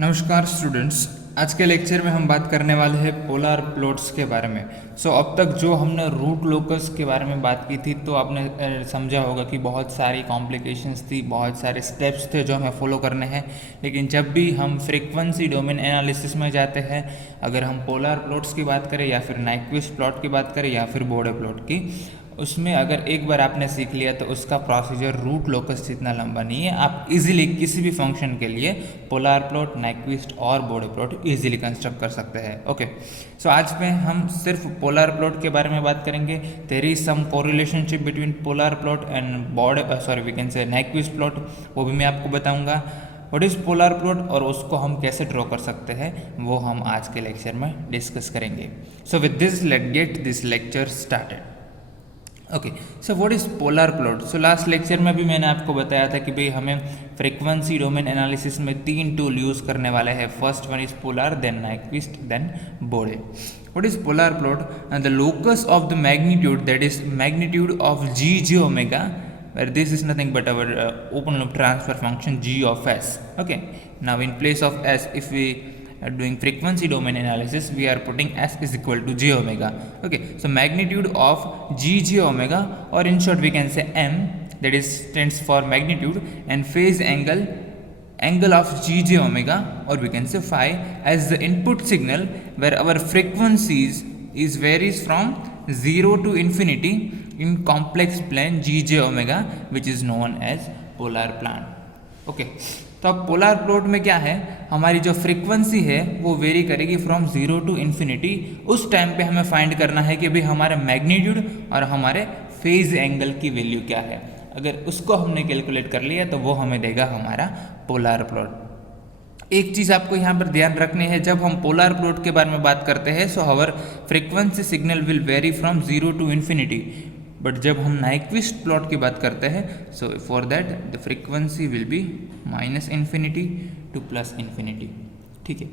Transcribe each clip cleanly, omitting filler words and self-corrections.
नमस्कार स्टूडेंट्स। आज के लेक्चर में हम बात करने वाले हैं पोलर प्लॉट्स के बारे में। अब तक जो हमने रूट लोकस के बारे में बात की थी तो आपने समझा होगा कि बहुत सारी कॉम्प्लिकेशंस थी, बहुत सारे स्टेप्स थे जो हमें फॉलो करने हैं। लेकिन जब भी हम फ्रीक्वेंसी डोमेन एनालिसिस में जाते हैं, अगर हम पोलर प्लॉट्स की बात करें या फिर नाइक्विस्ट प्लॉट की बात करें या फिर बोर्डे प्लॉट की, उसमें अगर एक बार आपने सीख लिया तो उसका प्रोसीजर रूट लोकस जितना लंबा नहीं है। आप इजीली किसी भी फंक्शन के लिए पोलर प्लॉट, नाइक्विस्ट और बोर्डे प्लॉट इजीली कंस्ट्रक्ट कर सकते हैं। ओके, सो आज में हम सिर्फ पोलर प्लॉट के बारे में बात करेंगे। There is some correlationship between polar plot and we can say Nyquist plot, वो भी मैं आपको बताऊंगा। व्हाट इज पोलर प्लॉट और उसको हम कैसे ड्रॉ कर सकते हैं वो हम आज के लेक्चर में डिस्कस करेंगे। सो with this let get this lecture started. Okay, so what is polar plot. So last lecture में भी मैंने आपको बताया था कि भाई हमें फ्रीक्वेंसी डोमेन एनालिसिस में 3 टूल यूज करने वाले हैं। First one is polar, then Nyquist, then Bode. What is polar plot? The locus of the magnitude, that is magnitude of G j omega, where this is nothing but our open loop transfer function g of s. Okay, now in place of s, if we are doing frequency domain analysis, we are putting s is equal to j omega. Okay, so magnitude of g j omega, or in short we can say m, that is stands for magnitude, and phase angle of g j omega, or we can say phi, as the input signal where our frequencies is varies from 0 to infinity in complex plane g j omega, which is known as polar plane. Okay, तो अब polar plot में क्या है, हमारी जो frequency है वो very करेगी फ्रॉम 0 टू इन्फिनिटी। उस टाइम पे हमें फाइंड करना है कि भाई हमारे मैग्नीट्यूड और हमारे फेज एंगल की वैल्यू क्या है। अगर उसको हमने कैलकुलेट कर लिया तो वो हमें देगा हमारा पोलर प्लॉट। एक चीज़ आपको यहाँ पर ध्यान रखनी है, जब हम पोलर प्लॉट के बारे में बात करते हैं so our frequency signal will vary from 0 to infinity, but जब हम नाइक्विस्ट प्लॉट की बात करते हैं so for that the frequency will be minus infinity to plus infinity. ठीक है,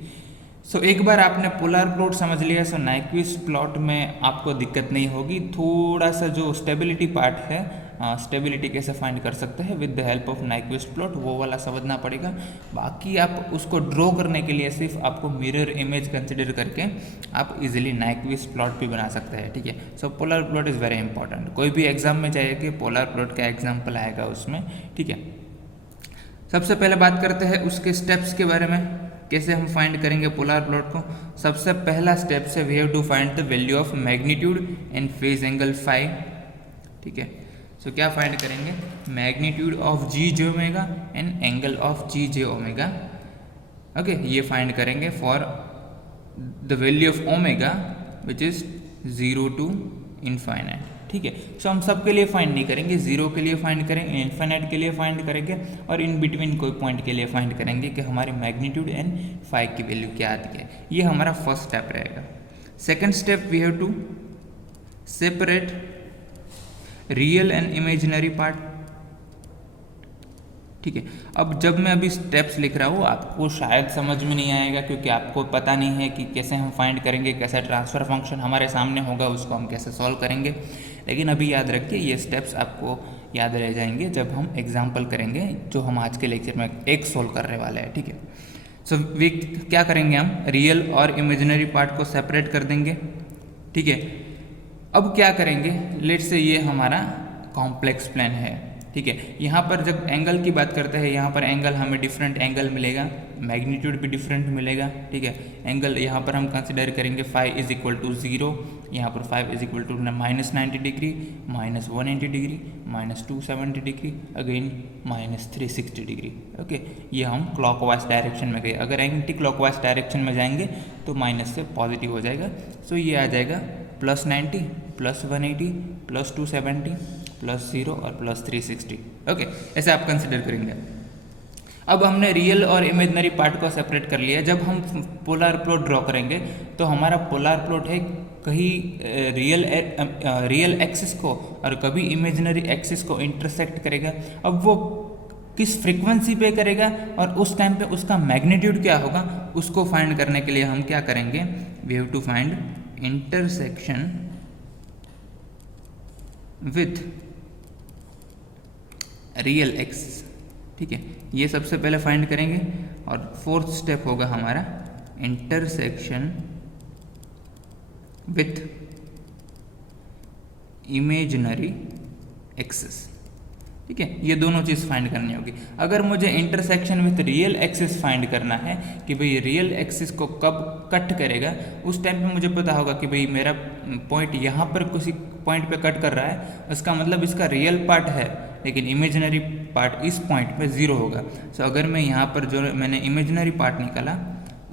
सो एक बार आपने पोलर प्लॉट समझ लिया सो नाइक्विस्ट प्लॉट में आपको दिक्कत नहीं होगी। थोड़ा सा जो स्टेबिलिटी पार्ट है, स्टेबिलिटी कैसे फाइंड कर सकते हैं with the help of Nyquist plot, वो वाला समझना पड़ेगा। बाकी आप उसको ड्रॉ करने के लिए सिर्फ आपको मिरर इमेज कंसिडर करके आप इजीली नाइक्विस्ट प्लॉट भी बना सकते हैं। ठीक है, so polar plot is very important. कोई भी एग्जाम में चाहिए कि पोलर प्लॉट का एग्जाम्पल आएगा उसमें। ठीक है, सबसे पहले बात करते हैं उसके स्टेप्स के बारे में, कैसे हम फाइंड करेंगे पोलर प्लॉट को। सबसे पहला स्टेप से we have to find the value of magnitude and phase angle phi. ठीक है, सो क्या फाइंड करेंगे, magnitude of G j omega and angle of G j omega. Okay, ये फाइंड करेंगे for the value of omega which is 0 to infinite. ठीक है, सो हम सब के लिए फाइंड नहीं करेंगे, 0 के लिए फाइंड करेंगे, इन्फाइनाइट के लिए फाइंड करेंगे और इन बिटवीन कोई पॉइंट के लिए फाइंड करेंगे कि हमारी मैग्नीट्यूड एंड फाई की वैल्यू क्या आती है। ये हमारा फर्स्ट स्टेप रहेगा। Second step we have to separate real and imaginary part. ठीक है, अब जब मैं अभी स्टेप्स लिख रहा हूँ आपको शायद समझ में नहीं आएगा, क्योंकि आपको पता नहीं है कि कैसे हम फाइंड करेंगे, कैसे ट्रांसफ़र फंक्शन हमारे सामने होगा उसको हम कैसे सॉल्व करेंगे। लेकिन अभी याद रखिए ये स्टेप्स आपको याद रह जाएंगे जब हम एग्जाम्पल करेंगे जो हम आज के लेक्चर में एक सॉल्व करने वाले हैं। ठीक है, सो वी क्या करेंगे, हम रियल और इमेजिनरी पार्ट को सेपरेट कर देंगे। ठीक है, अब क्या करेंगे, लेट से ये हमारा कॉम्प्लेक्स प्लेन है। ठीक है, यहाँ पर जब एंगल की बात करते हैं, यहाँ पर एंगल हमें डिफरेंट एंगल मिलेगा, मैग्नीट्यूड भी डिफरेंट मिलेगा। ठीक है, एंगल यहाँ पर हम कंसिडर करेंगे फाई इज इक्वल टू 0, यहाँ पर phi is equal to minus 90 degree, minus 180 degree, minus 270 degree, again minus 360 degree. Okay, ये हम क्लॉकवाइज डायरेक्शन में गए। अगर एंटी क्लॉकवाइज डायरेक्शन में जाएंगे तो माइनस से पॉजिटिव हो जाएगा। सो ये आ जाएगा प्लस 90, प्लस 180, प्लस 270, प्लस 0 और प्लस 360। ओके, ऐसे आप कंसिडर करेंगे। अब हमने रियल और इमेजिनरी पार्ट को सेपरेट कर लिया। जब हम पोलर प्लॉट ड्रॉ करेंगे तो हमारा पोलर प्लॉट है कहीं रियल एक्सिस को और कभी इमेजिनरी एक्सिस को इंटरसेक्ट करेगा। अब वो किस फ्रीक्वेंसी पे करेगा और उस टाइम पे उसका मैग्नीट्यूड क्या होगा, उसको फाइंड करने के लिए हम क्या करेंगे, we have to find intersection with real axis. ठीक है, ये सबसे पहले फाइंड करेंगे। और फोर्थ स्टेप होगा हमारा इंटरसेक्शन विथ इमेजिनरी एक्सिस। ठीक है, ये दोनों चीज़ फाइंड करनी होगी। अगर मुझे intersection with real axis find करना है कि भाई रियल एक्सिस को कब कट करेगा, उस टाइम पे मुझे पता होगा कि भाई मेरा पॉइंट यहाँ पर किसी पॉइंट पे कट कर रहा है, उसका मतलब इसका रियल पार्ट है लेकिन इमेजिनरी पार्ट इस पॉइंट पे ज़ीरो होगा। सो अगर मैं यहाँ पर जो मैंने इमेजिनरी पार्ट निकाला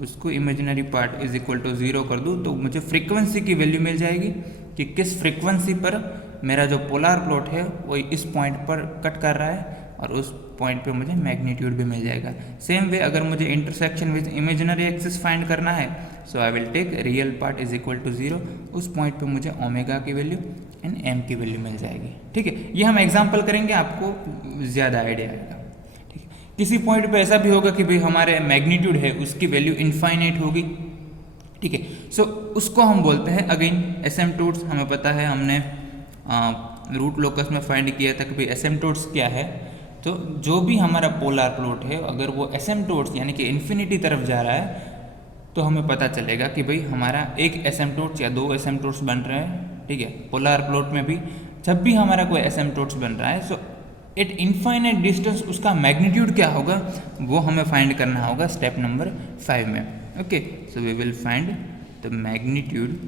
उसको imaginary part is equal to zero कर दूँ तो मुझे फ्रीक्वेंसी की वैल्यू मिल जाएगी कि किस फ्रीक्वेंसी पर मेरा जो पोलर प्लॉट है वो इस पॉइंट पर कट कर रहा है, और उस पॉइंट पे मुझे मैग्नीट्यूड भी मिल जाएगा। सेम वे अगर मुझे intersection with imaginary axis find करना है, so I will take real part is equal to zero, उस पॉइंट पे मुझे ओमेगा की वैल्यू एंड एम की वैल्यू मिल जाएगी। ठीक है, ये हम एग्जाम्पल करेंगे, आपको ज़्यादा आइडिया आएगा। ठीक है, किसी पॉइंट पे ऐसा भी होगा कि भाई हमारे मैग्नीट्यूड है उसकी वैल्यू इनफाइनाइट होगी। ठीक है, सो उसको हम बोलते हैं अगेन एसिम्पटोट्स। हमें पता है, हमने रूट लोकस में फाइंड किया था कि भाई एसिम्पटोट्स क्या है। तो जो भी हमारा पोलर प्लॉट है अगर वो एसिम्पटोट्स यानी कि इन्फिनिटी तरफ जा रहा है तो हमें पता चलेगा कि भाई हमारा एक एसिम्पटोट्स या दो एसिम्पटोट्स बन रहे हैं। ठीक है, पोलर प्लॉट में भी जब भी हमारा कोई एसिम्पटोट्स बन रहा है, सो एट इनफाइनाइट डिस्टेंस उसका मैग्नीट्यूड क्या होगा वो हमें फाइंड करना होगा स्टेप नंबर 5 में। Okay, so we will find the magnitude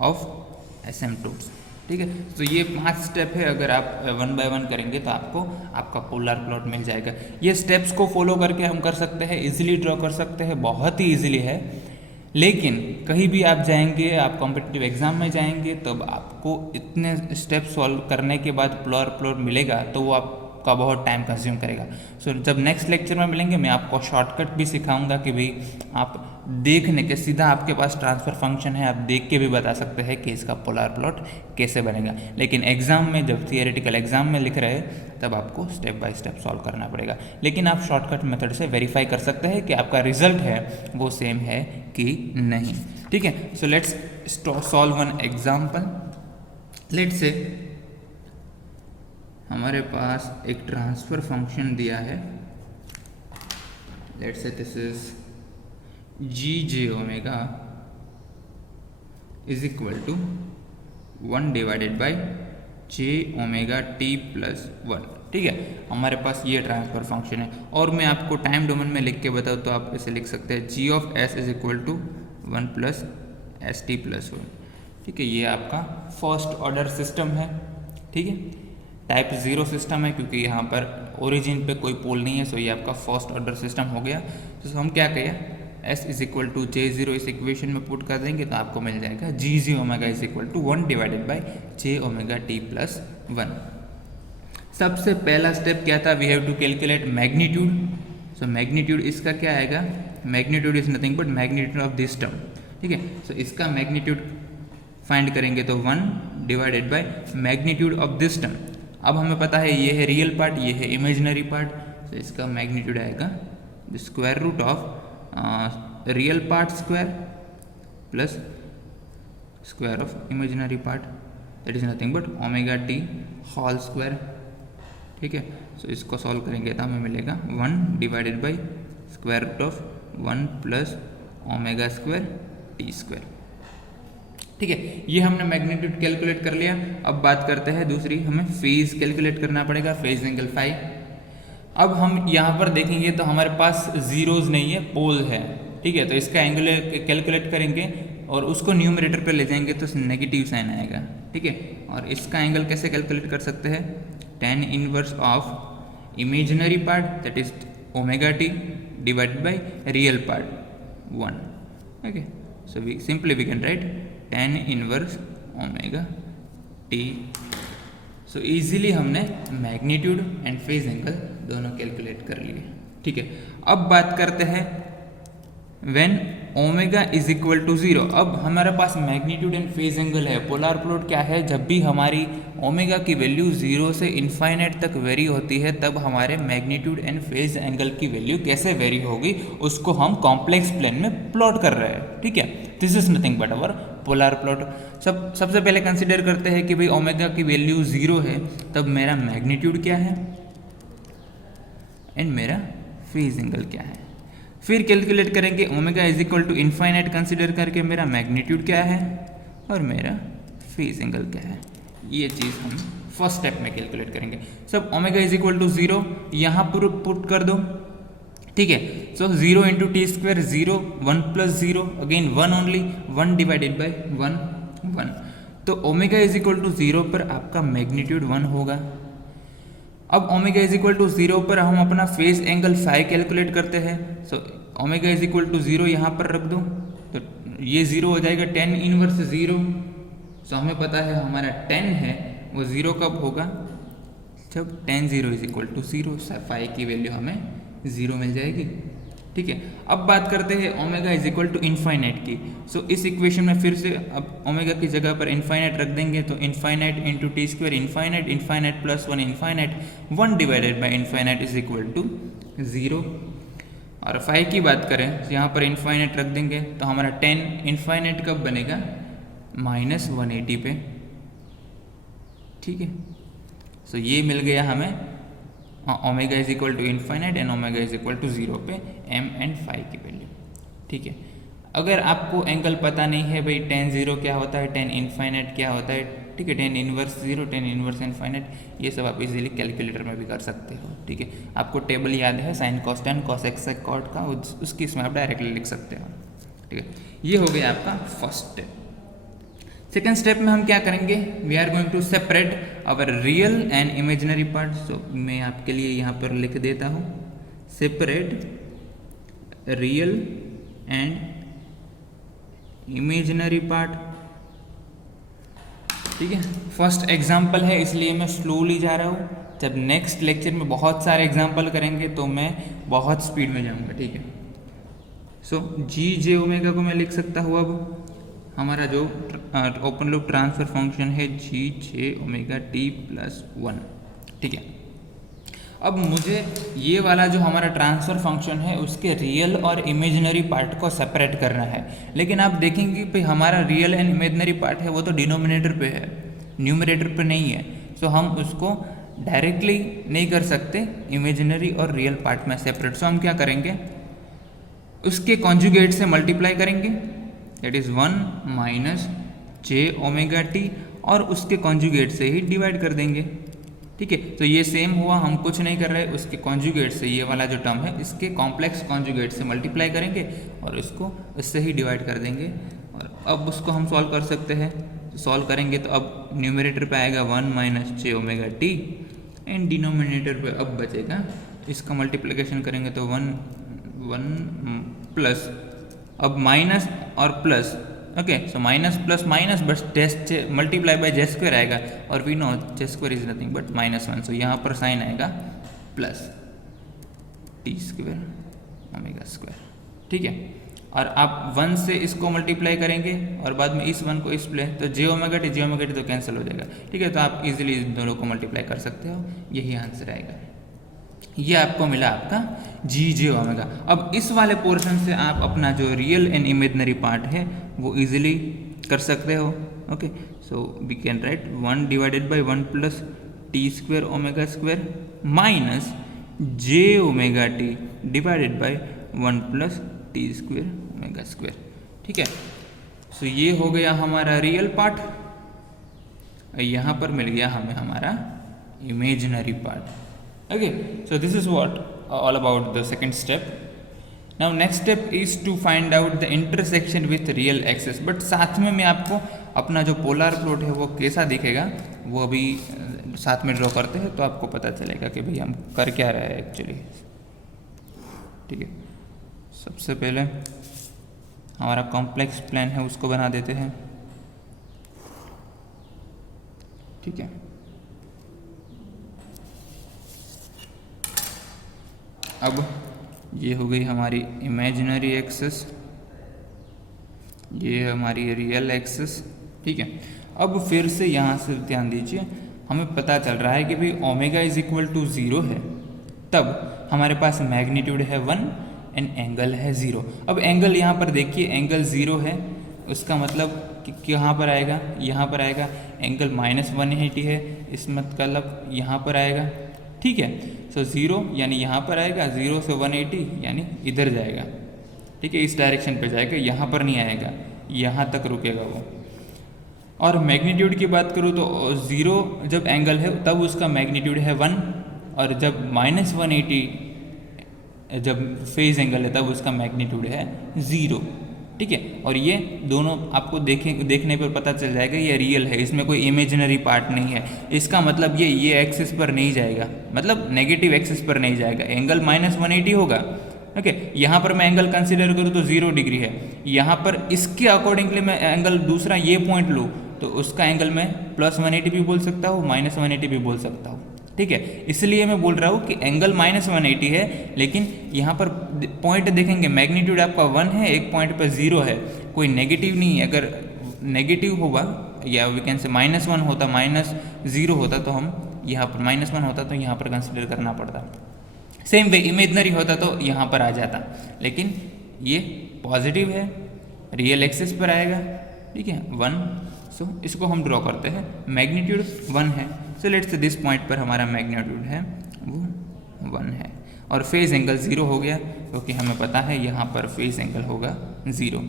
of asymptotes. ठीक है, तो ये 5 स्टेप है, अगर आप 1 बाय 1 करेंगे तो आपको आपका पोलर प्लॉट मिल जाएगा। ये स्टेप्स को फॉलो करके हम कर सकते हैं, इजीली ड्रॉ कर सकते हैं, बहुत ही इजीली है। लेकिन कहीं भी आप जाएंगे, आप कॉम्पिटिटिव एग्जाम में जाएंगे तब आपको इतने स्टेप सॉल्व करने के बाद पोलर प्लॉट मिलेगा तो वो आपका बहुत टाइम कंज्यूम करेगा। सो जब नेक्स्ट लेक्चर में मिलेंगे मैं आपको शॉर्टकट भी सिखाऊंगा कि भाई आप देखने के सीधा आपके पास ट्रांसफर फंक्शन है, आप देख के भी बता सकते हैं कि इसका पोलर प्लॉट कैसे बनेगा। लेकिन एग्जाम में जब थियोरेटिकल एग्जाम में लिख रहे हैं तब आपको स्टेप बाय स्टेप सॉल्व करना पड़ेगा। लेकिन आप शॉर्टकट मेथड से वेरीफाई कर सकते हैं कि आपका रिजल्ट है वो सेम है कि नहीं। ठीक है, so let's solve one example. Let's say हमारे पास एक ट्रांसफर फंक्शन दिया है, let's say this is G j omega is equal to 1 divided by j omega T plus 1। ठीक है, हमारे पास ये ट्रांसफर फंक्शन है, और मैं आपको टाइम डोमेन में लिख के बताऊँ तो आप इसे लिख सकते हैं G of s is equal to 1 plus s T plus 1। ठीक है, ये आपका फर्स्ट ऑर्डर सिस्टम है। ठीक है, टाइप 0 सिस्टम है क्योंकि यहाँ पर ओरिजिन पे कोई पोल नहीं है, सो ये आपका फर्स्ट ऑर्डर सिस्टम हो गया। तो हम क्या कहें, s is equal to j zero इस इक्वेशन में पुट कर देंगे तो आपको मिल जाएगा G G omega is equal to 1 divided by j omega T plus 1। सबसे पहला स्टेप क्या था, we have to calculate magnitude. So magnitude इसका क्या आएगा, magnitude is nothing but magnitude of this term. ठीक है, सो इसका मैग्नीट्यूड फाइंड करेंगे तो 1 divided by magnitude of this term. अब हमें पता है ये है रियल पार्ट, ये है इमेजिनरी पार्ट, तो इसका मैग्नीट्यूड आएगा the square root of real part square plus square of imaginary part, that is nothing but omega T whole square. ठीक है, सो इसको सॉल्व करेंगे तो हमें मिलेगा 1 divided by square root of 1 plus omega square T square. ठीक है, ये हमने मैग्नीट्यूड कैलकुलेट कर लिया। अब बात करते हैं दूसरी, हमें फेज कैलकुलेट करना पड़ेगा, फेज एंगल फाई। अब हम यहाँ पर देखेंगे तो हमारे पास जीरोज नहीं है, पोल है। ठीक है, तो इसका एंगल कैलकुलेट करेंगे और उसको न्यूमरेटर पे ले जाएंगे तो नेगेटिव साइन आएगा। ठीक है, और इसका एंगल कैसे कैलकुलेट कर सकते हैं, tan inverse of imaginary part that is omega T divided by real part 1। Okay, so we simply we can write tan inverse omega T. So easily हमने मैग्नीट्यूड एंड फेज एंगल दोनों calculate कर लिए। ठीक है, अब बात करते हैं when omega is equal to 0। अब हमारे पास मैग्नीट्यूड एंड फेज एंगल है। पोलर प्लॉट क्या है, जब भी हमारी ओमेगा की वैल्यू 0 से इनफाइनाइट तक वेरी होती है तब हमारे मैग्नीट्यूड एंड फेज एंगल की वैल्यू कैसे वेरी होगी उसको हम कॉम्प्लेक्स प्लेन में प्लॉट कर रहे हैं। ठीक है, this is nothing but our polar plot. सबसे पहले कंसिडर करते हैं कि भाई ओमेगा की वैल्यू 0 है, तब मेरा मैग्नीट्यूड क्या है एंड मेरा फेज एंगल क्या है। फिर कैलकुलेट करेंगे omega is equal to infinite consider करके मेरा मैग्नीट्यूड क्या है और मेरा फेज एंगल क्या है, ये चीज़ हम फर्स्ट स्टेप में कैलकुलेट करेंगे। सब ओमेगा इज इक्वल टू 0 यहाँ पर पुट कर दो, ठीक है। सो 0 into T square 0, 1 plus 0 again 1 only, 1 divided by 1 1। तो ओमेगा इज इक्वल टू 0 पर आपका मैग्नीट्यूड 1 होगा। अब ओमेगा इज इक्वल टू 0 पर हम अपना फेस एंगल फाई कैलकुलेट करते हैं। So omega is equal to 0 यहाँ पर रख दो, तो ये 0 हो जाएगा tan इनवर्स 0। सो हमें पता है हमारा tan है वो 0 कब होगा, जब tan 0 is equal to 0, phi की वैल्यू हमें 0 मिल जाएगी, ठीक है। अब बात करते हैं omega is equal to infinite की। सो इस इक्वेशन में फिर से अब ओमेगा की जगह पर इनफाइनाइट रख देंगे, तो infinite into T square infinite, infinite plus 1 infinite, 1 divided by infinite is equal to 0। और फाई की बात करें यहाँ पर इनफाइनाइट रख देंगे, तो हमारा tan इनफाइनाइट कब बनेगा, -180 पे, ठीक है। सो ये मिल गया हमें omega is equal to infinite and omega is equal to 0 पे m एंड फाई की वैल्यू, ठीक है। अगर आपको एंगल पता नहीं है भाई tan 0 क्या होता है, tan इनफाइनाइट क्या होता है, ठीक है, tan inverse 0, tan inverse infinite, ये सब आप इजीली कैलकुलेटर में भी कर सकते हो, ठीक है। आपको टेबल याद है sine cos tan cos x sec cot का, उसकी इसमें आप डायरेक्टली लिख सकते हो, ठीक है। ये हो गया आपका फर्स्ट स्टेप। सेकेंड स्टेप में हम क्या करेंगे, we are going to separate our real and imaginary part. So मैं आपके लिए यहाँ पर लिख देता हूँ, separate real and imaginary part, ठीक है। फर्स्ट एग्जाम्पल है इसलिए मैं स्लोली जा रहा हूँ, जब नेक्स्ट लेक्चर में बहुत सारे एग्जाम्पल करेंगे तो मैं बहुत स्पीड में जाऊँगा, ठीक है। सो जी जे ओमेगा को मैं लिख सकता हूँ, अब हमारा जो ओपन लूप ट्रांसफर फंक्शन है जी जे ओमेगा टी प्लस 1, ठीक है। अब मुझे ये वाला जो हमारा ट्रांसफर फंक्शन है उसके रियल और इमेजिनरी पार्ट को सेपरेट करना है, लेकिन आप देखेंगे कि हमारा रियल एंड इमेजिनरी पार्ट है वो तो डिनोमिनेटर पे है, न्यूमरेटर पे नहीं है। सो हम उसको डायरेक्टली नहीं कर सकते इमेजिनरी और रियल पार्ट में सेपरेट। सो हम क्या करेंगे, उसके कॉन्जुगेट से मल्टीप्लाई करेंगे, that is 1 minus j omega T, और उसके कॉन्जुगेट से ही डिवाइड कर देंगे, ठीक है। तो ये सेम हुआ, हम कुछ नहीं कर रहे, उसके कॉन्जुगेट से ये वाला जो टर्म है इसके कॉम्प्लेक्स कॉन्जुगेट से मल्टीप्लाई करेंगे और इसको इससे ही डिवाइड कर देंगे, और अब उसको हम सॉल्व कर सकते हैं। तो सॉल्व करेंगे तो अब न्यूमरेटर पे आएगा 1 minus j omega T, and denominator पे अब बचेगा, इसका मल्टीप्लिकेशन करेंगे तो 1 प्लस, अब माइनस और plus, okay. So minus plus minus, but multiply by j square आएगा, और we know j square is nothing but -1। So यहाँ पर साइन आएगा plus T square omega square, ठीक है। और आप 1 से इसको मल्टीप्लाई करेंगे और बाद में इस 1 को इस प्ले, तो जे ओमेगा टी तो कैंसिल हो जाएगा, ठीक है। तो आप इजीली इन दोनों को मल्टीप्लाई कर सकते हो, यही आंसर आएगा। ये आपको मिला आपका जी जे ओमेगा। अब इस वाले पोर्शन से आप अपना जो रियल एंड इमेजिनरी पार्ट है वो इजीली कर सकते हो, okay. So we can write 1 divided by 1 plus T square omega square minus j omega T divided by 1 plus T square omega square, ठीक है। सो ये हो गया हमारा रियल पार्ट, यहाँ पर मिल गया हमें हमारा imaginary part, okay. So this is what all about the second step. Now next step is to find out the intersection with real axis, but साथ में मैं आपको अपना जो पोलर प्लॉट है वो कैसा दिखेगा वो भी साथ में ड्रॉ करते हैं, तो आपको पता चलेगा कि भाई हम कर क्या रहे हैं एक्चुअली, ठीक है। सबसे पहले हमारा कॉम्प्लेक्स प्लान है उसको बना देते हैं, ठीक है। अब ये हो गई हमारी इमेजिनरी एक्सिस, ये हमारी रियल एक्सिस, ठीक है। अब फिर से यहाँ से ध्यान दीजिए, हमें पता चल रहा है कि भाई ओमेगा इज इक्वल टू 0 है, तब हमारे पास मैग्नीट्यूड है 1 एंड एंगल है 0। अब एंगल यहाँ पर देखिए, एंगल 0 है, उसका मतलब कि यहाँ पर आएगा, यहाँ पर आएगा, एंगल -180 है, इस मतलब यहाँ पर आएगा, ठीक है। सो 0 यानी यहाँ पर आएगा, 0 से 180 यानी इधर जाएगा, ठीक है, इस डायरेक्शन पे जाएगा, यहाँ पर नहीं आएगा, यहाँ तक रुकेगा वो। और मैग्नीट्यूड की बात करूँ तो 0 जब एंगल है तब उसका मैग्नीट्यूड है 1, और जब -180 जब फेज एंगल है तब उसका मैग्नीट्यूड है 0, ठीक है। और ये दोनों आपको देखने पर पता चल जाएगा ये रियल है, इसमें कोई इमेजिनरी पार्ट नहीं है। इसका मतलब ये एक्सिस पर नहीं जाएगा, मतलब नेगेटिव एक्सिस पर नहीं जाएगा, एंगल -180 होगा, ओके। यहाँ पर मैं एंगल कंसीडर करूँ तो 0 डिग्री है, यहाँ पर इसके अकॉर्डिंगली मैं एंगल दूसरा ये पॉइंट लूँ तो उसका एंगल मैं +180 भी बोल सकता हूँ, -180 भी बोल सकता हूँ, ठीक है। इसलिए मैं बोल रहा हूँ कि एंगल -180 है, लेकिन यहाँ पर पॉइंट देखेंगे मैग्नीट्यूड आपका 1 है, एक पॉइंट पर 0 है, कोई नेगेटिव नहीं है। अगर नेगेटिव होगा या वी कैन से -1 होता, -0 होता तो हम यहाँ पर -1 होता तो यहाँ पर कंसिडर करना पड़ता। सेम वे इमेजनरी होता तो यहाँ पर आ जाता, लेकिन ये पॉजिटिव है, रियल एक्सिस पर आएगा, ठीक है, 1। सो इसको हम ड्रॉ करते हैं, मैग्नीट्यूड 1 है, so let's say this point पर हमारा मैग्नीट्यूड है वो 1 है, और फेज एंगल 0 हो गया, क्योंकि हमें पता है यहाँ पर फेज एंगल होगा 0।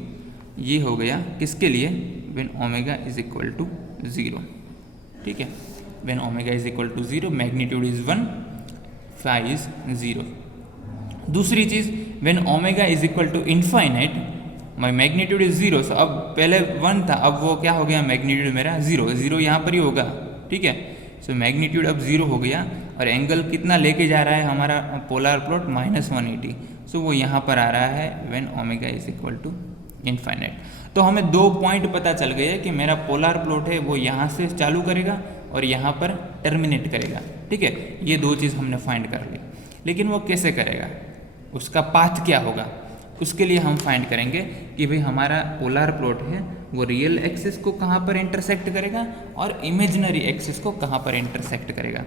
ये हो गया किसके लिए, when omega is equal to 0, ठीक है, when omega is equal to 0 magnitude is 1, phi is 0। दूसरी चीज़, when omega is equal to infinite my magnitude is 0, so अब पहले 1 था, अब वो क्या हो गया, मैग्नीट्यूड मेरा 0 यहाँ पर ही होगा, ठीक है। सो मैग्नीट्यूड अब 0 हो गया, और एंगल कितना लेके जा रहा है हमारा पोलर प्लॉट, -180, सो वो यहाँ पर आ रहा है when omega is equal to infinite. तो हमें 2 पॉइंट पता चल गए कि मेरा पोलर प्लॉट है वो यहाँ से चालू करेगा और यहाँ पर टर्मिनेट करेगा, ठीक है। ये 2 चीज़ हमने फाइंड कर ली, लेकिन वो कैसे करेगा, उसका पाथ क्या होगा, उसके लिए हम फाइंड करेंगे कि भाई हमारा पोलर प्लॉट है वो रियल एक्सिस को कहाँ पर इंटरसेक्ट करेगा और इमेजिनरी एक्सिस को कहाँ पर इंटरसेक्ट करेगा।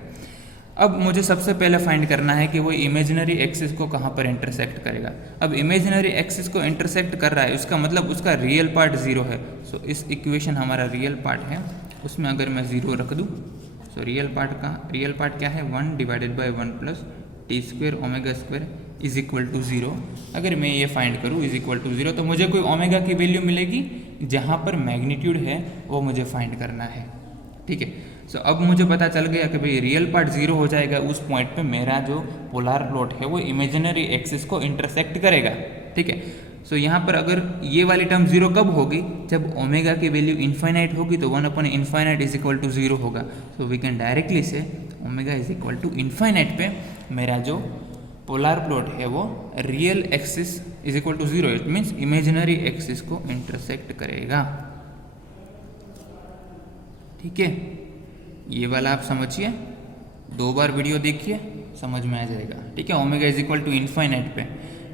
अब मुझे सबसे पहले फाइंड करना है कि वो इमेजिनरी एक्सिस को कहाँ पर इंटरसेक्ट करेगा। अब इमेजिनरी एक्सिस को इंटरसेक्ट कर रहा है, उसका मतलब उसका रियल पार्ट 0 है। सो इस इक्वेशन हमारा रियल पार्ट है, उसमें अगर मैं 0 रख दूँ, सो रियल पार्ट क्या है, 1 divided by 1 plus t² omega square is equal to 0। अगर मैं ये फाइंड करूँ इज इक्वल टू 0, तो मुझे कोई ओमेगा की वैल्यू मिलेगी, जहाँ पर मैग्नीट्यूड है वो मुझे फाइंड करना है, ठीक है। सो अब मुझे पता चल गया कि भाई रियल पार्ट 0 हो जाएगा, उस पॉइंट पे मेरा जो पोलर प्लॉट है वो इमेजिनरी एक्सिस को इंटरसेक्ट करेगा, ठीक है। सो यहाँ पर अगर ये वाली टर्म 0 कब होगी, जब ओमेगा की वैल्यू इनफाइनाइट होगी, तो 1/इनफाइनाइट इज इक्वल टू 0 होगा। So we can directly say omega is equal to infinite पे मेरा जो पोलर प्लॉट है वो real axis is equal to 0, it means imaginary axis को इंटरसेक्ट करेगा, ठीक है। ये वाला आप समझिए, 2 बार वीडियो देखिए, समझ में आ जाएगा, ठीक है। Omega is equal to infinite पे,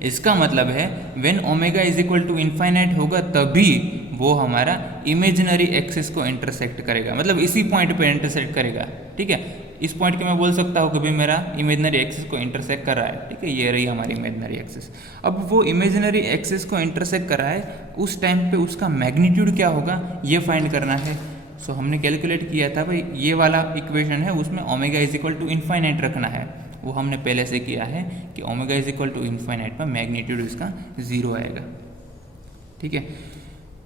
इसका मतलब है when omega is equal to infinite होगा तभी वो हमारा इमेजिनरी एक्सिस को इंटरसेक्ट करेगा, मतलब इसी पॉइंट पे इंटरसेक्ट करेगा, ठीक है। इस पॉइंट के मैं बोल सकता हूँ कि भाई मेरा इमेजिनरी एक्सिस को इंटरसेक्ट कर रहा है, ठीक है, ये रही हमारी इमेजिनरी एक्सिस। अब वो इमेजिनरी एक्सिस को इंटरसेक्ट कर रहा है, उस टाइम पे उसका मैग्नीट्यूड क्या होगा ये फाइंड करना है। सो हमने कैलकुलेट किया था भाई, ये वाला इक्वेशन है उसमें omega is equal to infinite रखना है, वो हमने पहले से किया है कि omega is equal to infinite में मैग्नीट्यूड इसका 0 आएगा, ठीक है।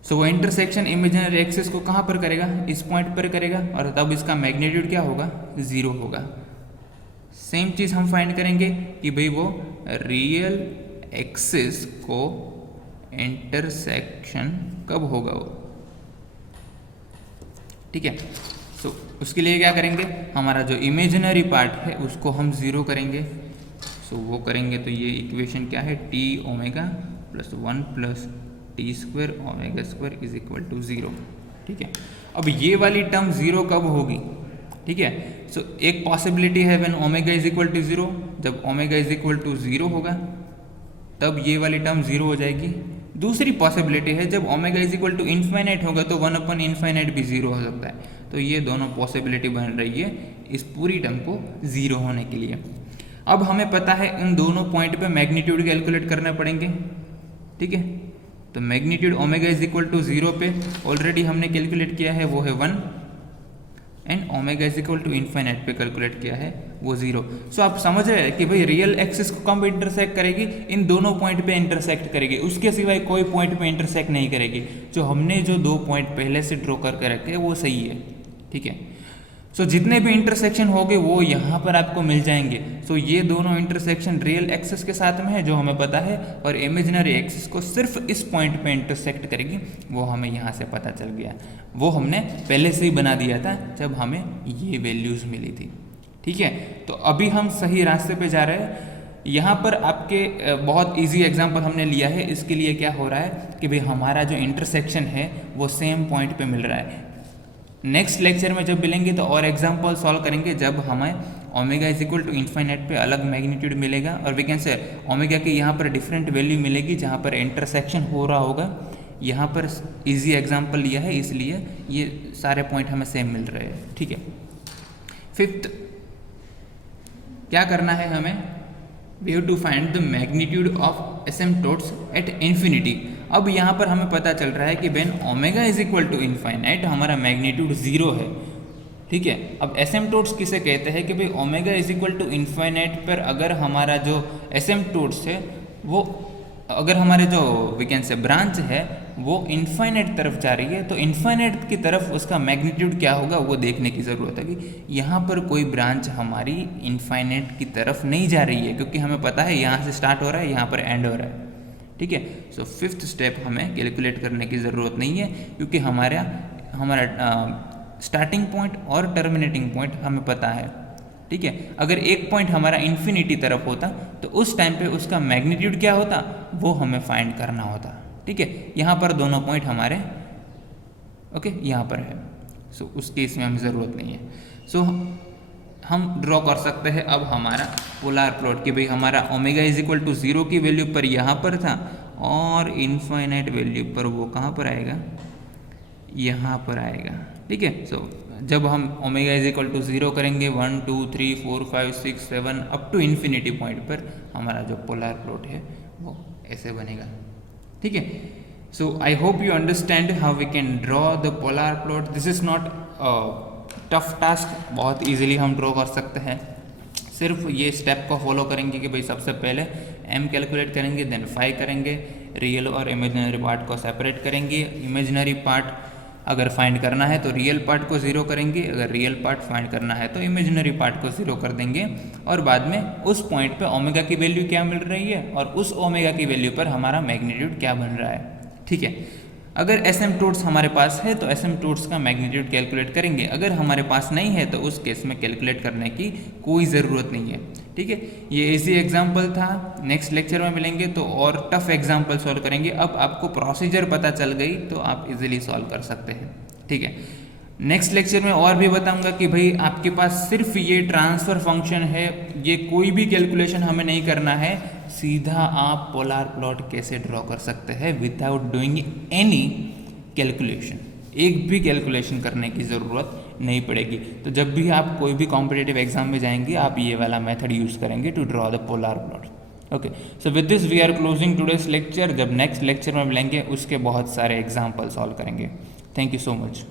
सो वो इंटरसेक्शन इमेजिनरी एक्सिस को कहाँ पर करेगा, इस पॉइंट पर करेगा, और तब इसका मैग्नीट्यूड क्या होगा, 0 होगा। सेम चीज़ हम फाइंड करेंगे कि भाई वो रियल एक्सिस को इंटरसेक्शन कब होगा वो, ठीक है। सो उसके लिए क्या करेंगे, हमारा जो इमेजिनरी पार्ट है उसको हम 0 करेंगे। सो वो करेंगे तो ये इक्वेशन क्या है, t omega plus 1 plus t² omega square is equal to 0, ठीक है। अब ये वाली टर्म 0 कब होगी, ठीक है। सो एक पॉसिबिलिटी है when omega is equal to 0, जब ओमेगा इज इक्वल टू 0 होगा तब ये वाली टर्म 0 हो जाएगी। दूसरी पॉसिबिलिटी है जब omega is equal to infinite होगा तो 1/इनफाइनाइट भी 0 हो सकता है। तो ये दोनों पॉसिबिलिटी बन रही है इस पूरी टर्म को 0 होने के लिए। अब हमें पता है इन दोनों पॉइंट पे मैग्नीट्यूड कैलकुलेट करने पड़ेंगे, ठीक है। तो magnitude omega is equal to 0 पे ऑलरेडी हमने कैलकुलेट किया है, वो है 1। And omega is equal to infinite पे कैलकुलेट किया है वो 0। सो आप समझ रहे हैं कि भाई रियल एक्सिस को कम इंटरसेक्ट करेगी, इन दोनों पॉइंट पे इंटरसेक्ट करेगी, उसके सिवाय कोई पॉइंट पे इंटरसेक्ट नहीं करेगी। जो हमने जो 2 पॉइंट पहले से ड्रॉ करके रखे हैं वो सही है, ठीक है। सो जितने भी इंटरसेक्शन होंगे वो यहाँ पर आपको मिल जाएंगे। सो ये दोनों इंटरसेक्शन रियल एक्सिस के साथ में है जो हमें पता है, और इमेजिनरी एक्सिस को सिर्फ इस पॉइंट पे इंटरसेक्ट करेगी, वो हमें यहाँ से पता चल गया। वो हमने पहले से ही बना दिया था जब हमें ये वैल्यूज़ मिली थी, ठीक है। तो अभी हम सही रास्ते पे जा रहे हैं। यहाँ पर आपके बहुत इजी एग्जांपल हमने लिया है। इसके लिए क्या हो रहा है कि भाई हमारा जो इंटरसेक्शन है वो सेम पॉइंट पे मिल रहा है। नेक्स्ट लेक्चर में जब मिलेंगे तो और एग्जांपल सॉल्व करेंगे जब हमें omega is equal to infinite पे अलग मैग्नीट्यूड मिलेगा, और वी कैन से ओमेगा के यहाँ पर डिफरेंट वैल्यू मिलेगी जहाँ पर इंटरसेक्शन हो रहा होगा। यहाँ पर इजी एग्जांपल लिया है इसलिए ये सारे पॉइंट हमें सेम मिल रहे हैं, ठीक है। फिफ्थ क्या करना है हमें, we have to find the magnitude of asymptotes at infinity. अब यहाँ पर हमें पता चल रहा है कि when omega is equal to infinite हमारा मैग्नीट्यूड 0 है, ठीक है। अब एसिम्पटोट्स किसे कहते हैं कि भाई omega is equal to infinite पर अगर हमारा जो एसिम्पटोट्स है वो, अगर हमारे जो वी कैन से ब्रांच है वो इन्फाइनाइट तरफ जा रही है, तो इन्फाइनाइट की तरफ उसका मैग्नीट्यूड क्या होगा वो देखने की ज़रूरत है कि यहाँ पर कोई ब्रांच हमारी इन्फाइनाइट की तरफ नहीं जा रही है, क्योंकि हमें पता है यहाँ से स्टार्ट हो रहा है, यहाँ पर एंड हो रहा है, ठीक है। सो फिफ्थ स्टेप हमें कैलकुलेट करने की ज़रूरत नहीं है, क्योंकि हमारा स्टार्टिंग पॉइंट और टर्मिनेटिंग पॉइंट हमें पता है, ठीक है। अगर एक पॉइंट हमारा इन्फिनिटी तरफ होता तो उस टाइम पे उसका मैग्नीट्यूड क्या होता वो हमें फाइंड करना होता, ठीक है। यहाँ पर दोनों पॉइंट हमारे ओके यहाँ पर है, सो उस केस में हमें ज़रूरत नहीं है। सो हम ड्रॉ कर सकते हैं अब हमारा पोलर प्लॉट कि भाई हमारा ओमेगा इज इक्वल टू 0 की वैल्यू पर यहाँ पर था, और इनफाइनाइट वैल्यू पर वो कहाँ पर आएगा, यहाँ पर आएगा, ठीक है। सो जब हम ओमेगा इज इक्वल टू 0 करेंगे 1 2 3 4 5 6 7 अप टू इन्फिनिटी पॉइंट पर हमारा जो पोलर प्लॉट है वो ऐसे बनेगा, ठीक है। So I hope you understand how we can draw the polar plot. This is not tough task, बहुत इजीली हम ड्रॉ कर सकते हैं। सिर्फ ये स्टेप को फॉलो करेंगे कि भाई सबसे पहले m कैलकुलेट करेंगे, देन फाई करेंगे, रियल और इमेजिनरी पार्ट को सेपरेट करेंगे। इमेजिनरी पार्ट अगर फाइंड करना है तो रियल पार्ट को 0 करेंगे, अगर रियल पार्ट फाइंड करना है तो इमेजिनरी पार्ट को 0 कर देंगे, और बाद में उस पॉइंट पे ओमेगा की वैल्यू क्या मिल रही है और उस ओमेगा की वैल्यू पर हमारा मैग्नीट्यूड क्या बन रहा है, ठीक है। अगर एसिम्पटोट्स हमारे पास है तो एसिम्पटोट्स का मैग्नीट्यूड कैलकुलेट करेंगे, अगर हमारे पास नहीं है तो उस केस में कैलकुलेट करने की कोई ज़रूरत नहीं है, ठीक है। ये इजी एग्जांपल था, नेक्स्ट लेक्चर में मिलेंगे तो और टफ एग्जांपल सॉल्व करेंगे। अब आपको प्रोसीजर पता चल गई तो आप इजीली सॉल्व कर सकते हैं, ठीक है। नेक्स्ट लेक्चर में और भी बताऊंगा कि भाई आपके पास सिर्फ ये ट्रांसफ़र फंक्शन है, ये कोई भी कैलकुलेशन हमें नहीं करना है, सीधा आप पोलर प्लॉट कैसे ड्रॉ कर सकते हैं विदाउट डूइंग एनी कैलकुलेशन। एक भी कैलकुलेशन करने की ज़रूरत नहीं पड़ेगी। तो जब भी आप कोई भी कॉम्पिटिटिव एग्जाम में जाएंगे आप ये वाला मेथड यूज़ करेंगे to draw the polar plot. Okay, so with this we are closing today's lecture. जब नेक्स्ट लेक्चर में मिलेंगे उसके बहुत सारे एग्जाम्पल सॉल्व करेंगे। Thank you so much.